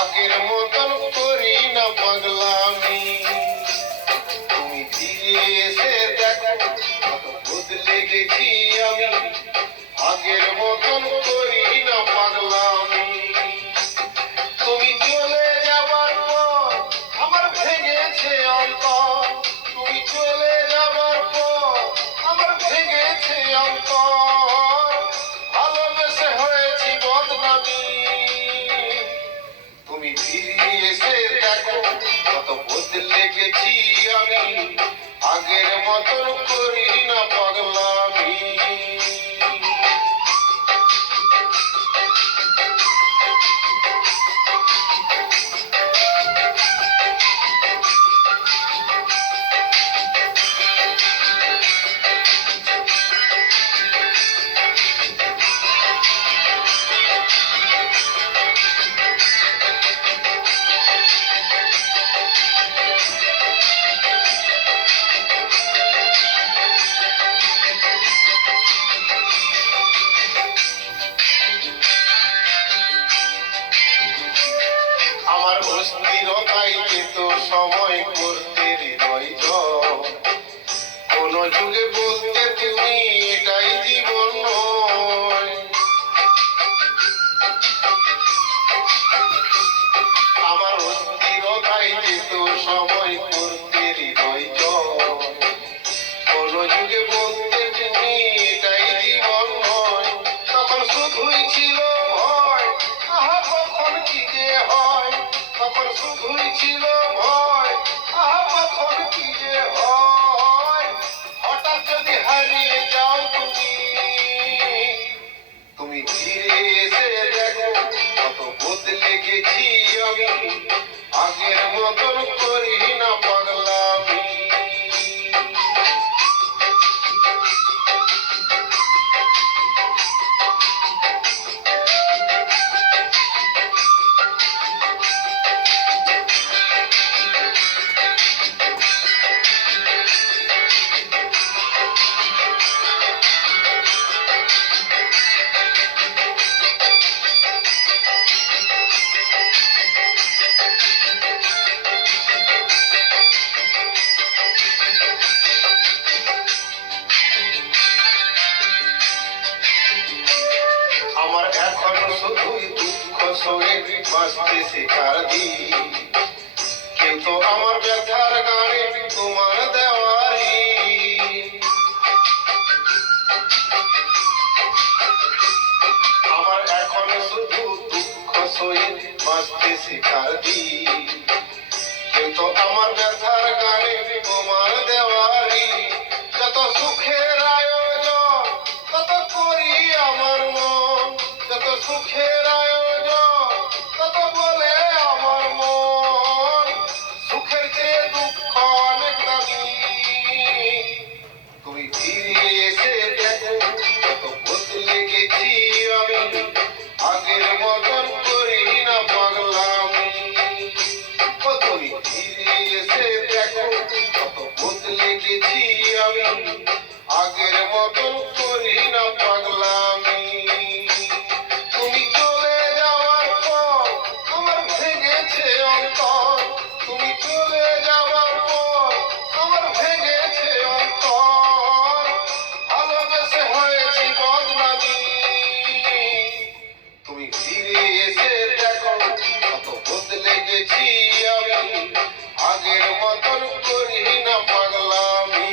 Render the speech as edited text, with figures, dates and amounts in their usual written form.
আগের মতন করি না পাগলামি। তুমি ফিরে এসে দেখো কত বদলে গেছি আমি, আগের মতন করি না পাগলামি। তুমি চলে যাবার পর আমার ভেঙেছে অন্তর, তুমি চলে যাবার পর আমার ভেঙেছে অন্তর, ভালোবেসে হয়েছি বদনামি। তুমি ফিরে এসে দেখো কত বদলে গেছি আমি, আগের মতন করি না পাগলামি। আমার অস্থিরতাই যেত সময় করতে হৃদয় জয়, কোন যুগে বলতে তুমি এটাই জীবন নয়। আমার অস্থিরতাই যেত সময় করতে হৃদয় জয়, কোন যুগে বলতে তুমি এটাই জীবন নয়। তখন শুধুই ছিল ভয়, আহা কখন কি যে হয়, তখন শুধুই ছিল ভয়, আহা কখন কি যে হয়। হঠাৎ যদি হারিয়ে যাও তুমি, তুমি ফিরে এসে দেখো কত বদলে গেছি আমি, আগের মতন করি না পাগলামি। আমার এখন শুধুই দুঃখ সয়ে বাঁচতে শেখার দিন, কিন্তু আমার ব্যথার গানে তোমার দেওয়ারি। আমার এখন শুধু দুঃখ সয়ে বাঁচতে শেখার দিন, কিন্তু আমার ব্যথার গানে তোমার দেওয়ারি। যত সুখের আয়োজন তত করি আমার মন, যত সুখের আয়োজন তত বলে আমার মন, সুখের চেয়ে দুঃখ অনেক দামি। তুমি ফিরে এসে দেখো কত বদলে গেছি আমি, আগের মতন করি না পাগলামি। তুমি ফিরে এসে দেখো কত বদলে গেছি আমি, আগের মতন করি না পাগলামি। তুমি চলে যাওয়ার পর আমার ভেঙেছে অন্তর, তুমি চলে যাওয়ার পর আমার ভেঙেছে অন্তর, ভালোবেসে হয়েছি বদনামি। তুমি ফিরে এসে দেখো কত বদলে গেছি আমি, আগের মতন করি না পাগলামি।